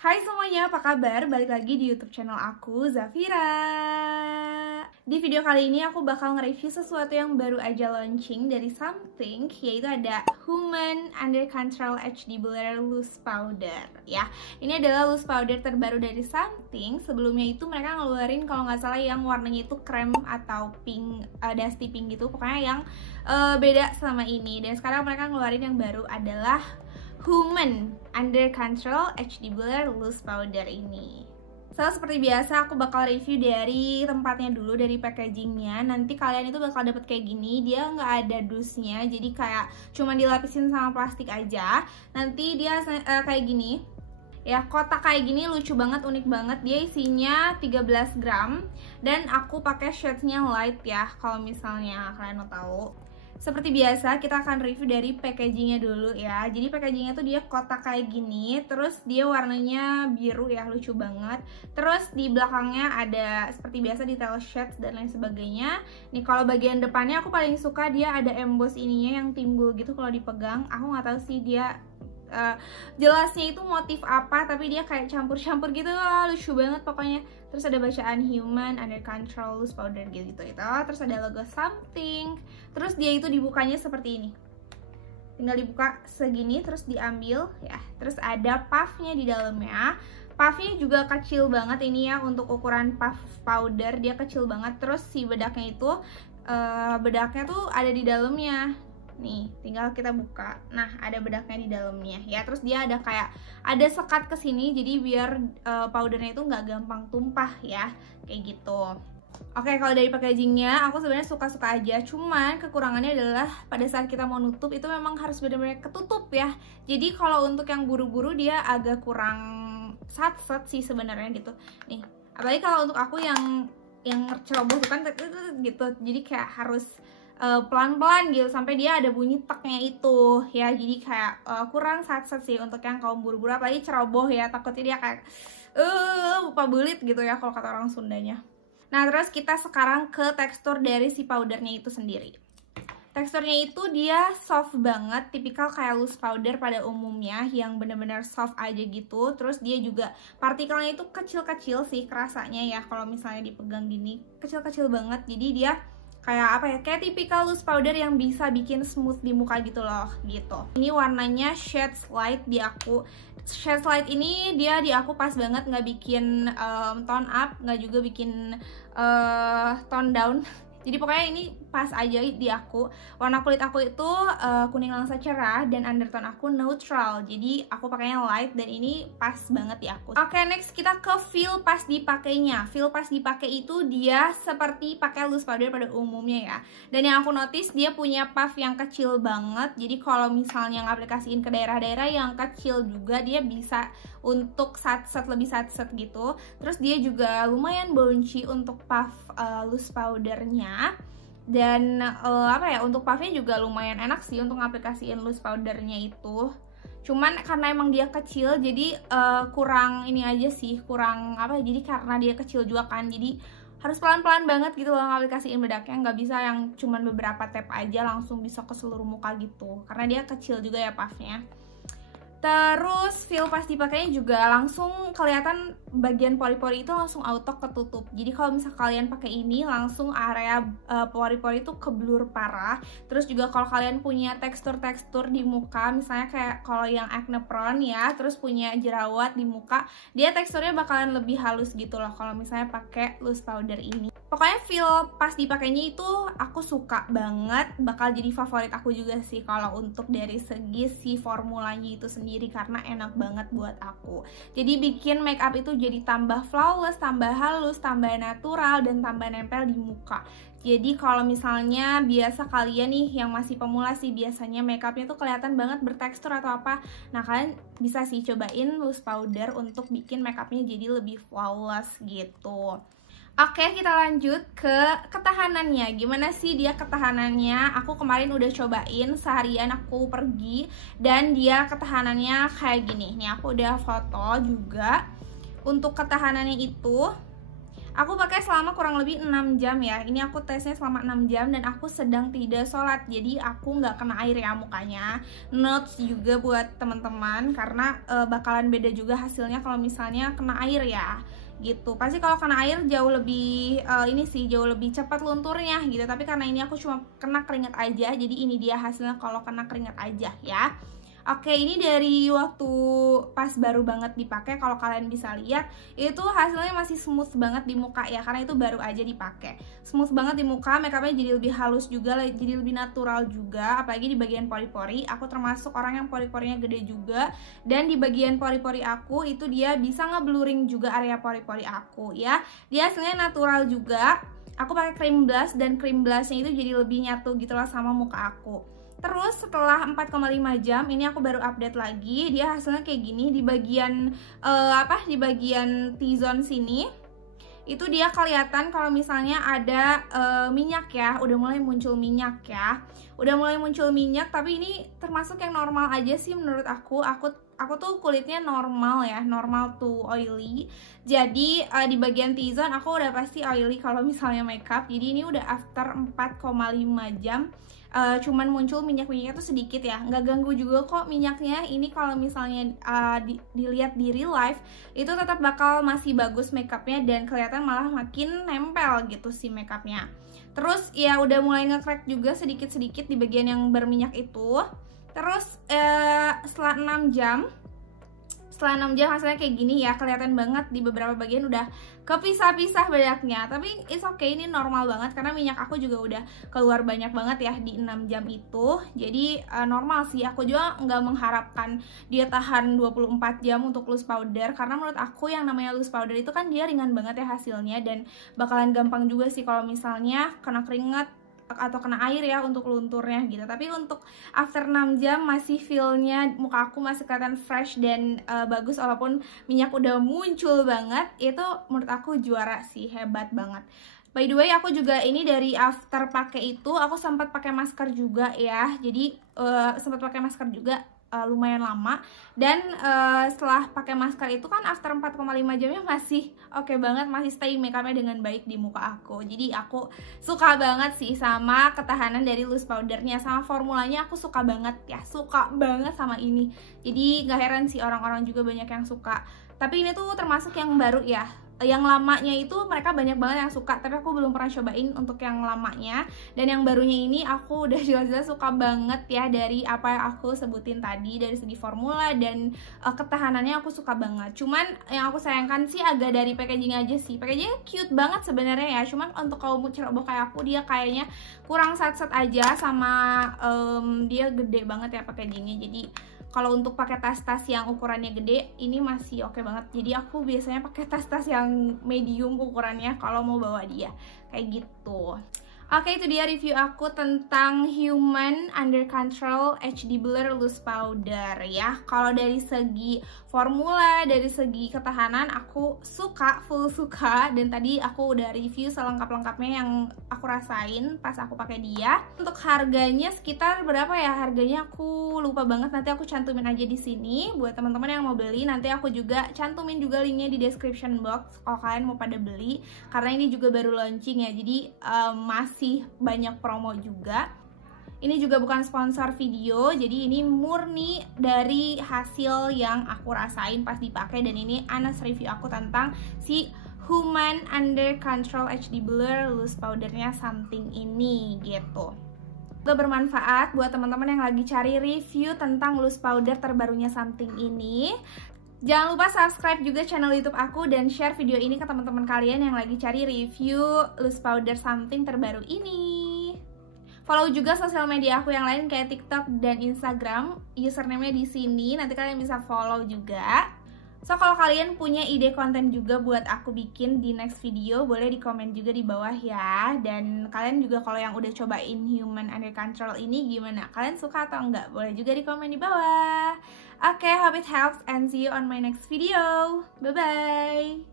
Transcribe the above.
Hai semuanya, apa kabar? Balik lagi di YouTube channel aku, Zafira. Di video kali ini aku bakal nge-review sesuatu yang baru aja launching dari Something, yaitu ada Human Under Control HD Blur Loose Powder. Ya, ini adalah loose powder terbaru dari Something. Sebelumnya itu mereka ngeluarin kalau nggak salah yang warnanya itu krem atau pink, dusty pink gitu. Pokoknya yang beda sama ini. Dan sekarang mereka ngeluarin yang baru adalah Human Under Control HD Blur Loose Powder ini. Seperti biasa aku bakal review dari tempatnya dulu, dari packagingnya. Nanti kalian itu bakal dapet kayak gini. Dia nggak ada dusnya, jadi kayak cuma dilapisin sama plastik aja. Nanti dia kayak gini. Ya, kotak kayak gini lucu banget, unik banget. Dia isinya 13 gram. Dan aku pakai shade-nya light ya, kalau misalnya kalian mau tahu. Seperti biasa, kita akan review dari packagingnya dulu ya. Jadi packagingnya tuh dia kotak kayak gini, terus dia warnanya biru ya, lucu banget. Terus di belakangnya ada seperti biasa detail shades dan lain sebagainya. Nih kalau bagian depannya aku paling suka dia ada emboss ininya yang timbul gitu kalau dipegang. Aku nggak tahu sih dia jelasnya itu motif apa, tapi dia kayak campur-campur gitu, lucu banget pokoknya. Terus ada bacaan Human Under Control Loose Powder gitu itu. Terus ada logo Something. Terus dia itu dibukanya seperti ini. Tinggal dibuka segini terus diambil ya. Terus ada puffnya di dalamnya. Puffnya juga kecil banget ini ya, untuk ukuran puff powder dia kecil banget. Terus si bedaknya itu bedaknya tuh ada di dalamnya. Nih, tinggal kita buka. Nah, ada bedaknya di dalamnya ya. Terus dia ada kayak ada sekat ke sini, jadi biar powdernya itu nggak gampang tumpah ya, kayak gitu. Oke, kalau dari packagingnya aku sebenarnya suka-suka aja. Cuman kekurangannya adalah pada saat kita mau nutup itu memang harus benar-benar ketutup ya. Jadi kalau untuk yang buru-buru dia agak kurang sat-set sih sebenarnya gitu. Nih, apalagi kalau untuk aku yang ceroboh kan gitu. Jadi kayak harus pelan-pelan gitu sampai dia ada bunyi teknya itu ya, jadi kayak kurang sat-set sih untuk yang kaum buru-buru, apalagi ceroboh ya, takutnya dia kayak lupa belit gitu ya kalau kata orang Sundanya. Nah, terus kita sekarang ke tekstur dari si powdernya itu sendiri. Teksturnya itu dia soft banget, tipikal kayak loose powder pada umumnya yang bener-bener soft aja gitu. Terus dia juga partikelnya itu kecil-kecil sih kerasanya ya, kalau misalnya dipegang gini kecil-kecil banget. Jadi dia kayak apa ya, kayak tipikal loose powder yang bisa bikin smooth di muka gitu loh gitu. Ini warnanya shades light di aku. Shades light ini dia di aku pas banget, nggak bikin tone up, nggak juga bikin tone down. Jadi pokoknya ini pas aja di aku. Warna kulit aku itu kuning langsa cerah dan undertone aku neutral. Jadi aku pakainya light dan ini pas banget di aku. Oke, next kita ke feel pas dipakainya. Feel pas dipakai itu dia seperti pakai loose powder pada umumnya ya. Dan yang aku notice dia punya puff yang kecil banget. Jadi kalau misalnya ngaplikasiin ke daerah-daerah yang kecil juga dia bisa untuk sat-set, lebih sat-set gitu. Terus dia juga lumayan bouncy untuk puff loose powdernya. Dan apa ya, untuk puffnya juga lumayan enak sih untuk ngaplikasiin loose powdernya itu. Cuman karena emang dia kecil jadi kurang ini aja sih, kurang apa ya, jadi karena dia kecil juga kan, jadi harus pelan-pelan banget gitu loh ngaplikasiin bedaknya, nggak bisa yang cuman beberapa tap aja langsung bisa ke seluruh muka gitu, karena dia kecil juga ya puffnya. Terus feel pas dipakainya juga langsung kelihatan bagian pori-pori itu langsung auto ketutup. Jadi kalau misal kalian pakai ini langsung area pori-pori itu keblur parah. Terus juga kalau kalian punya tekstur-tekstur di muka, misalnya kayak kalau yang acne prone ya, terus punya jerawat di muka, dia teksturnya bakalan lebih halus gitu loh kalau misalnya pakai loose powder ini. Pokoknya feel pas dipakainya itu aku suka banget, bakal jadi favorit aku juga sih kalau untuk dari segi si formulanya itu sendiri, karena enak banget buat aku. Jadi bikin makeup itu jadi tambah flawless, tambah halus, tambah natural, dan tambah nempel di muka. Jadi kalau misalnya biasa kalian nih yang masih pemula sih biasanya makeupnya tuh kelihatan banget bertekstur atau apa, nah kalian bisa sih cobain loose powder untuk bikin makeupnya jadi lebih flawless gitu. Oke, kita lanjut ke ketahanannya. Gimana sih dia ketahanannya? Aku kemarin udah cobain seharian aku pergi dan dia ketahanannya kayak gini. Nih aku udah foto juga. Untuk ketahanannya itu Aku pakai selama kurang lebih 6 jam ya. Ini aku tesnya selama 6 jam dan aku sedang tidak sholat. Jadi aku nggak kena air ya mukanya. Notes juga buat teman-teman karena bakalan beda juga hasilnya kalau misalnya kena air ya. Gitu. Pasti kalau kena air jauh lebih jauh lebih cepat lunturnya gitu. Tapi karena ini aku cuma kena keringat aja. Jadi ini dia hasilnya kalau kena keringat aja ya. Oke, ini dari waktu pas baru banget dipakai, kalau kalian bisa lihat itu hasilnya masih smooth banget di muka ya, karena itu baru aja dipakai. Smooth banget di muka, makeupnya jadi lebih halus juga, jadi lebih natural juga, apalagi di bagian pori-pori. Aku termasuk orang yang pori-porinya gede juga, dan di bagian pori-pori aku itu dia bisa nge-blurring juga area pori-pori aku ya. Dia hasilnya natural juga. Aku pakai cream blush dan cream blushnya itu jadi lebih nyatu gitu lah sama muka aku. Terus setelah 4,5 jam ini aku baru update lagi, dia hasilnya kayak gini. Di bagian di bagian T-zone sini itu dia kelihatan kalau misalnya ada minyak ya, udah mulai muncul minyak ya. Udah mulai muncul minyak, tapi ini termasuk yang normal aja sih menurut aku. Aku tuh kulitnya normal ya, normal to oily. Jadi di bagian T-zone aku udah pasti oily kalau misalnya makeup. Jadi ini udah after 4,5 jam. Cuman muncul minyak-minyaknya tuh sedikit ya, nggak ganggu juga kok minyaknya. Ini kalau misalnya dilihat di real life itu tetap bakal masih bagus makeupnya dan kelihatan malah makin nempel gitu si makeupnya. Terus ya udah mulai nge-crack juga sedikit-sedikit di bagian yang berminyak itu. Terus setelah 6 jam hasilnya kayak gini ya, kelihatan banget di beberapa bagian udah kepisah-pisah banyaknya. Tapi it's okay, ini normal banget karena minyak aku juga udah keluar banyak banget ya di 6 jam itu. Jadi normal sih, aku juga nggak mengharapkan dia tahan 24 jam untuk loose powder, karena menurut aku yang namanya loose powder itu kan dia ringan banget ya hasilnya, dan bakalan gampang juga sih kalau misalnya kena keringat atau kena air ya untuk lunturnya gitu. Tapi untuk after 6 jam masih feelnya muka aku masih kelihatan fresh dan bagus walaupun minyak udah muncul banget. Itu menurut aku juara sih, hebat banget. By the way, aku juga ini dari after pakai itu aku sempat pakai masker juga ya. Jadi sempat pakai masker juga lumayan lama, dan setelah pakai masker itu kan after 4,5 jamnya masih oke banget, masih stay makeupnya dengan baik di muka aku. Jadi aku suka banget sih sama ketahanan dari loose powdernya, sama formulanya aku suka banget ya, suka banget sama ini. Jadi gak heran sih orang-orang juga banyak yang suka. Tapi ini tuh termasuk yang baru ya. Yang lamanya itu mereka banyak banget yang suka, tapi aku belum pernah cobain untuk yang lamanya. Dan yang barunya ini aku udah jelas-jelas suka banget ya, dari apa yang aku sebutin tadi, dari segi formula dan ketahanannya aku suka banget. Cuman yang aku sayangkan sih agak dari packaging aja sih. Packagingnya cute banget sebenarnya ya, cuman untuk kaum ceroboh kayak aku dia kayaknya kurang sat-sat aja, sama dia gede banget ya packagingnya. Jadi kalau untuk pakai tas-tas yang ukurannya gede, ini masih oke banget. Jadi aku biasanya pakai tas-tas yang medium ukurannya kalau mau bawa dia, kayak gitu. Oke, itu dia review aku tentang Human Under Control HD Blur Loose Powder ya. Kalau dari segi formula, dari segi ketahanan aku suka, full suka. Dan tadi aku udah review selengkap-lengkapnya yang aku rasain pas aku pakai dia. Untuk harganya sekitar berapa ya? Harganya aku lupa banget, nanti aku cantumin aja di sini buat teman-teman yang mau beli. Nanti aku juga cantumin juga linknya di description box kalau kalian mau pada beli, karena ini juga baru launching ya. Jadi masih banyak promo juga. Ini juga bukan sponsor video, jadi ini murni dari hasil yang aku rasain pas dipakai, dan ini honest review aku tentang si Human Under Control HD Blur Loose Powdernya Something ini gitu. Itu bermanfaat buat teman-teman yang lagi cari review tentang loose powder terbarunya Something ini. Jangan lupa subscribe juga channel YouTube aku dan share video ini ke teman-teman kalian yang lagi cari review loose powder Something terbaru ini. Follow juga sosial media aku yang lain kayak TikTok dan Instagram, username-nya di sini. Nanti kalian bisa follow juga. So kalau kalian punya ide konten juga buat aku bikin di next video, boleh di komen juga di bawah ya. Dan kalian juga kalau yang udah cobain Human Under Control ini gimana? Kalian suka atau enggak? Boleh juga di komen di bawah. Oke, hope it helps and see you on my next video. Bye-bye!